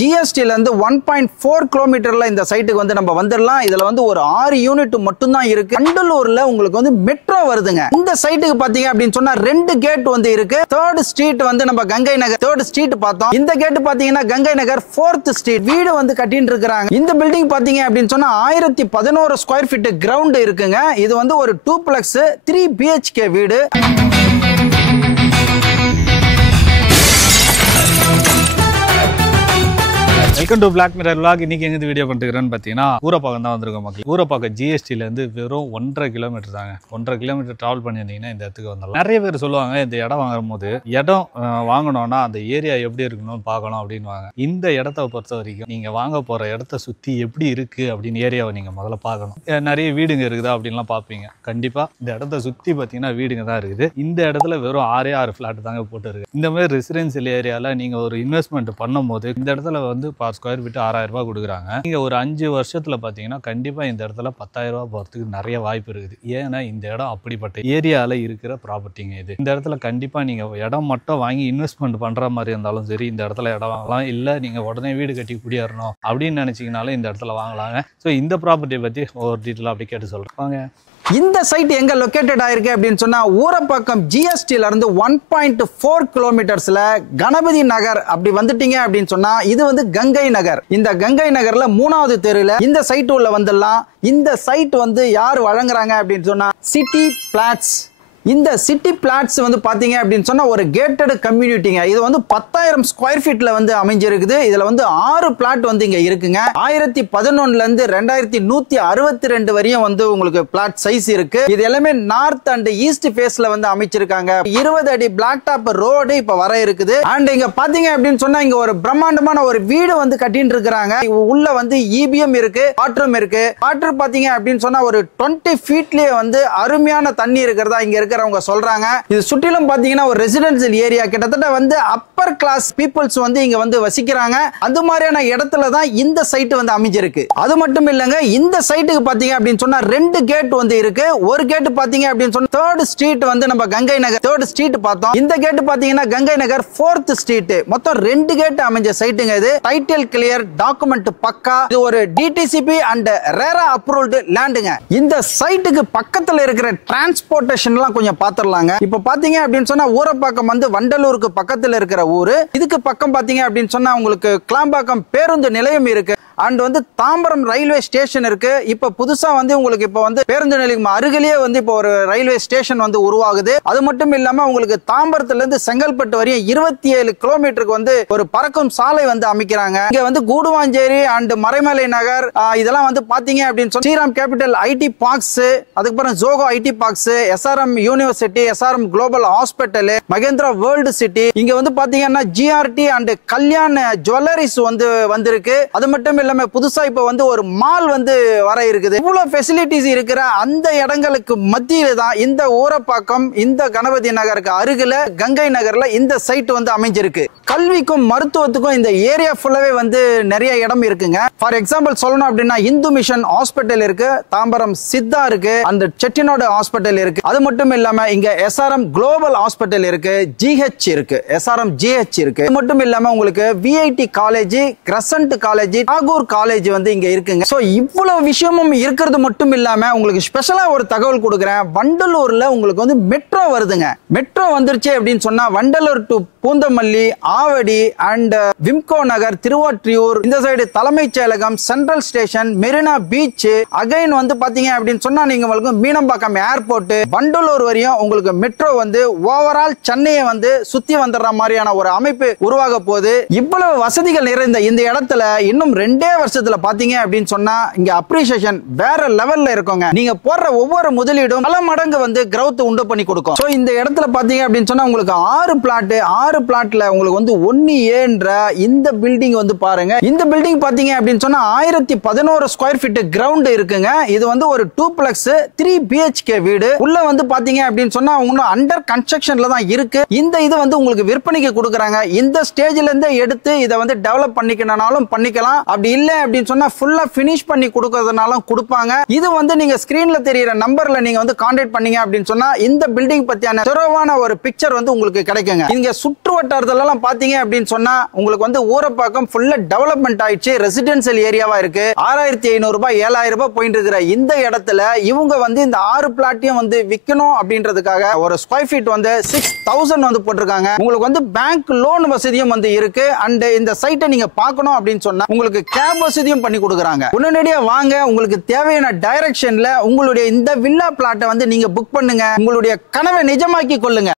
ஜிஎஸ்டில இருந்து 1.4 கிலோமீட்டர்ல இந்த சைட்டுக்கு வந்து நம்ம வந்துடலாம். இதுல வந்து ஒரு 6 யூனிட் மட்டும் தான் இருக்கு. வண்டலூர்ல உங்களுக்கு வந்து மெட்ரோ வருதுங்க. இந்த சைட்டுக்கு பாத்தீங்க அப்படின்னு சொன்னா 2 கேட் வந்து இருக்கு. 3rd ஸ்ட்ரீட் வந்து நம்ம கங்கை நகர் 3rd ஸ்ட்ரீட் பார்த்தோம். இந்த கேட் பாத்தீங்கன்னா கங்கை நகர் 4th ஸ்ட்ரீட். வீடு வந்து கட்டிட்டு இருக்காங்க. இந்த பில்டிங் பாத்தீங்க அப்படின்னு சொன்னா 1011 ஸ்கொயர் ஃபீட் கிரவுண்ட் இருக்குங்க. இது வந்து ஒரு 2+ 3 BHK வீடு. Welcome to Black Mirror vlog. இன்னைக்கு எங்க வீடியோ பண்ணிருக்கேன்னு பார்த்தீங்கன்னா ஊரப்பாக்கம் தான் வந்திருக்கோம் மக்கள். ஊரப்பாக்கம் ஜிஎஸ்டில இருந்து வெறும் 1.5 கிலோமீட்டர் தாங்க. 1.5 கிலோமீட்டர் டிராவல் பண்ணியிருந்தீங்கன்னா இந்த இடத்துக்கு வந்துடலாம். நிறைய பேர் சொல்லுவாங்க இந்த இடம் வாங்கும் போது இடம் வாங்கணும்னா அந்த ஏரியா எப்படி இருக்கணும்னு பார்க்கணும் அப்படின்னு. இந்த இடத்த பொறுத்த வரைக்கும் நீங்க வாங்க போற இடத்த சுத்தி எப்படி இருக்கு அப்படின்னு ஏரியாவை நீங்க முதல்ல பார்க்கணும். நிறைய வீடுங்க இருக்குதா அப்படின்லாம் பார்ப்பீங்க. கண்டிப்பா இந்த இடத்த சுத்தி பார்த்தீங்கன்னா வீடுங்க தான் இருக்குது. இந்த இடத்துல வெறும் 6 ஃபிளாட் தாங்க போட்டு இருக்கு. இந்த மாதிரி ரெசிடென்சியல் ஏரியால நீங்க ஒரு இன்வெஸ்ட்மெண்ட் பண்ணும் போது இந்த இடத்துல வந்து ஸ்கொயர் ஃபீட் 6000 ரூபாய் கொடுக்குறாங்க. நீங்க ஒரு 5 வருஷத்துல பாத்தீங்கன்னா கண்டிப்பா இந்த இடத்துல 10,000 ரூபாய் போறதுக்கு நிறைய வாய்ப்பு இருக்குது. ஏன்னா இந்த இடம் அப்படிப்பட்ட ஏரியால இருக்கிற ப்ராப்பர்ட்டிங்க இது. இந்த இடத்துல கண்டிப்பா நீங்க இடம் மட்டும் வாங்கி இன்வெஸ்ட்மெண்ட் பண்ற மாதிரி இருந்தாலும் சரி இந்த இடத்துல இடம் வாங்கலாம். இல்ல நீங்க உடனே வீடு கட்டி குடியேறணும் அப்படின்னு நினைச்சீங்கனாலும் இந்த இடத்துல வாங்கலாங்க. ஸோ இந்த ப்ராப்பர்ட்டியை பத்தி ஒரு டீட்டெயிலாக அப்படி கேட்டு சொல்றாங்க. இந்த சைட் எங்க லொகேட்டட் ஆயிருக்கு அப்படின்னு சொன்னா ஊரப்பாக்கம் ஜிஎஸ்டில இருந்து 1.4 கிலோமீட்டர்ஸ்ல கணபதி நகர் அப்படி வந்துட்டீங்க அப்படின்னு சொன்னா இது வந்து கங்கை நகர். இந்த கங்கை நகர்ல 3வது தெருல இந்த சைட் உள்ள வந்துடலாம். இந்த சைட் வந்து யார் வழங்குறாங்க அப்படின்னு சொன்னா சிட்டி பிளாட்ஸ். இந்த சிட்டி பிளாட்ஸ் வந்து பாத்தீங்க அப்படின்னு சொன்னா ஒரு கேட்டட் கம்யூனிட்டிங்க. இது வந்து 10,000 ஸ்கொயர் ஃபீட்ல வந்து அமைஞ்சிருக்குது. இதுல வந்து 6 பிளாட் வந்து இங்க இருக்குங்க. 1011ல இருந்து 2162 வரையும் வந்து உங்களுக்கு பிளாட் சைஸ் இருக்கு. இது எல்லாமே நார்த் அண்ட் ஈஸ்ட் ஃபேஸ்ல வந்து அமைச்சிருக்காங்க. 20 அடி பிளாக் டாப் ரோடு இப்ப வர இருக்குது. அண்ட் இங்க பாத்தீங்க அப்படின்னு சொன்னா இங்க ஒரு பிரம்மாண்டமான ஒரு வீடு வந்து கட்டிட்டு இருக்காங்க. உள்ள வந்து இபிஎம் இருக்கு, பாத்ரூம் இருக்கு. வாட்டர் பாத்தீங்க அப்படின்னு சொன்னா ஒரு 20 ஃபீட்லயே வந்து அருமையான தண்ணி இருக்கிறதா இங்க இருக்கு சொல்றாங்க. இது சுற்றிலும் பாத்தீங்கன்னா ஒரு ரெசிடென்சியல் ஏரியா. கிட்டத்தட்ட வந்து அப்பர் கிளாஸ் பீப்புள்ஸ் வந்து இங்க வந்து வசிக்கிறாங்க. அந்த மாதிரியான இடத்துல தான் இந்த சைட் வந்து அமைஞ்சிருக்கு. அது மட்டும் இல்லங்க, இந்த சைட்டுக்கு பாத்தீங்க அப்படின்னு சொன்னா 2 கேட் வந்து இருக்கு. ஒரு கேட் பாத்தீங்க அப்படின்னு சொன்னா 3rd ஸ்ட்ரீட் வந்து நம்ம கங்கை நகர் 3rd ஸ்ட்ரீட் பார்த்தோம். இந்த கேட் பாத்தீங்கன்னா கங்கை நகர் 4th ஸ்ட்ரீட். மொத்தம் 2 கேட் அமைஞ்ச சைட்டுங்க இது. டைட்டில் கிளியர், டாக்குமெண்ட் பக்கா. இது ஒரு டிடிசிபி அண்ட் ரேரா அப்ரூவ்டு லேண்டுங்க. இந்த சைட்டுக்கு பக்கத்துல இருக்கிற டிரான்ஸ்போர்ட்டேஷன்லாம் கொஞ்சம் பாத்துறலாங்க. இப்ப பாத்தீங்க அப்படின்னு சொன்னா ஊரப்பாக்கம் வந்து வண்டலூருக்கு பக்கத்துல இருக்கிற ஊரு. இதுக்கு பக்கம் பாத்தீங்க அப்படின்னு சொன்னா உங்களுக்கு கிளாம்பாக்கம் பேருந்து நிலையம் இருக்கு. அண்ட் வந்து தாம்பரம் ரயில்வே ஸ்டேஷன் இருக்கு. இப்ப புதுசா வந்து உங்களுக்கு இப்ப வந்து பேருந்து நிலையம் அருகிலேயே வந்து இப்ப ஒரு ரயில்வே ஸ்டேஷன் வந்து உருவாகுது. அது மட்டும் இல்லாம உங்களுக்கு தாம்பரத்துல இருந்து செங்கல்பட்டு வரையும் 27 கிலோமீட்டருக்கு வந்து ஒரு பறக்கும் சாலை வந்து அமைக்கிறாங்க. இங்க வந்து கூடுவாஞ்சேரி அண்ட் மறைமலை நகர் இதெல்லாம் வந்து பாத்தீங்க அப்படின்னு சொன்னா ஸ்ரீராம் கேபிட்டல் ஐடி பார்க்ஸ், அதுக்கப்புறம் Zoho IT parks, SRM university, SRM global hospital, Mahindra world city. இங்க வந்து பாத்தீங்கன்னா ஜிஆர்டி அண்ட் கல்யாண் ஜுவல்லரிஸ் வந்து வந்திருக்கு. அது மட்டும் இல்லாம புதுசா இப்ப வந்து ஒரு மால் வந்து வர இருக்குது. இவ்வளவு ஃபெசிலிட்டிஸ் இருக்கிற அந்த இடங்களுக்கு மத்தியில தான் இந்த ஊரப்பாக்கம் இந்த கணபதி நகருக்கு அருகில கங்கை நகர்ல இந்த சைட் வந்து அமைஞ்சிருக்கு. கல்விக்கும் மருத்துவத்துக்கும் இந்த ஏரியா ஃபுல்லாவே வந்து நிறைய இடம் இருக்குங்க. ஃபார் எக்ஸாம்பிள் சொல்லணும் அப்படின்னா இந்து மிஷன் ஹாஸ்பிட்டல் இருக்கு, தாம்பரம் சித்தா இருக்கு, அந்த செட்டிநாடு ஹாஸ்பிட்டல் இருக்கு. அது மட்டும் இல்லாம இங்க எஸ்ஆர்எம் குளோபல் ஹாஸ்பிட்டல் இருக்கு, ஜிஹெச் இருக்கு, எஸ்ஆர்எம் ஜிஹெச் இருக்கு. அது மட்டும் இல்லாம உங்களுக்கு VIT college, crescent college, Nagore college வந்து இங்க இருக்குங்க. சோ இவ்வளவு விஷயமும் இருக்கிறது மட்டும் இல்லாம உங்களுக்கு ஸ்பெஷலா ஒரு தகவல் கொடுக்கிறேன். வண்டலூர்ல உங்களுக்கு வந்து மெட்ரோ வருதுங்க. மெட்ரோ வந்துருச்சு அப்படின்னு சொன்னா வண்டலூர் டு பூந்தமல்லி, ஆவடி அண்ட் விம்கோ நகர், திருவாற்றியூர், இந்த சைடு தலைமைச் செயலகம், central station, Marina beach, again வந்து பாத்தீங்க அப்படின்னு சொன்னா நீங்க உங்களுக்கு மீனம்பாக்கம் ஏர்போர்ட், வண்டலூர் வரையும் உங்களுக்கு மெட்ரோ வந்து ஓவரால் சென்னையை வந்து சுத்தி வந்துடுற மாதிரியான ஒரு அமைப்பு உருவாக போகுது. இவ்வளவு வசதிகள் நிறைந்த இந்த இடத்துல இன்னும் 2 வருஷத்துல பாத்தீங்க அப்படின்னு சொன்னா இங்க அப்ரிசியேஷன் வேற லெவல்ல இருக்குங்க. நீங்க போடுற ஒவ்வொரு முதலீடும் பல மடங்கு வந்து growth உண்டு பண்ணி கொடுக்கும். சோ இந்த இடத்துல பாத்தீங்க அப்படின்னு சொன்னா உங்களுக்கு 6 பிளாட்ல உங்களுக்கு வந்து 1A இந்த பில்டிங் வந்து பாருங்க. இந்த பில்டிங் பாத்தீங்க அப்படின்னு சொன்னா 1011 ஸ்கொயர் ஃபீட் கிரவுண்ட் இருக்குங்க. இது வந்து ஒரு 2+ 3 BHK வீடு. உள்ள வந்து பாத்தீங்க அப்படின்னு சொன்னா இன்னும் அண்டர் கன்ஸ்ட்ரக்ஷன்ல தான் இருக்கு. இந்த இது வந்து உங்களுக்கு விற்பனைக்கு கொடுக்கறாங்க. இந்த ஸ்டேஜ்ல இருந்து எடுத்து இதை வந்து டெவலப் பண்ணிக்கனாலும் பண்ணிக்கலாம். அப்படி இல்ல அப்படின்னு சொன்னா ஃபுல்லா பினிஷ் பண்ணி கொடுக்கறதுனாலும் கொடுப்பாங்க. இது வந்து நீங்க ஸ்கிரீன்ல தெரியுற நம்பர்ல நீங்க வந்து கான்டாக்ட் பண்ணீங்க அப்படின்னு சொன்னா இந்த பில்டிங் பத்தியான தெளிவான ஒரு பிக்சர் வந்து உங்களுக்கு கிடைக்குங்க. இங்க சுற்று வட்டாரத்துல எல்லாம் பாத்தீங்க அப்படின்னு சொன்னா உங்களுக்கு வந்து ஊரப்பாக்கம் ஃபுல்லா டெவலப்மெண்ட் ஆயிடுச்சு, ரெசிடென்சியல் ஏரியாவா இருக்கு. 6500 ரூபாய் 7000 ரூபாய் போயிட்டு இருக்கிற இந்த இடத்துல இவங்க வந்து இந்த 6 பிளாட்டையும் வந்து விற்கணும் அப்படின்றதுக்காக ஒரு ஸ்கொயர் ஃபீட் வந்து 6000 வந்து போட்டிருக்காங்க. உங்களுக்கு வந்து பேங்க் லோன் வசதியும் வந்து இருக்கு. அண்ட் இந்த சைட்டை நீங்க பார்க்கணும் அப்படின்னு சொன்னா உங்களுக்கு கேப் வசதியும் பண்ணி கொடுக்குறாங்க. உடனடியா வாங்க, உங்களுக்கு தேவையான டைரக்ஷன்ல உங்களுடைய இந்த வில்லா பிளாட்டை வந்து நீங்க புக் பண்ணுங்க. உங்களுடைய கனவை நிஜமாக்கி கொள்ளுங்க.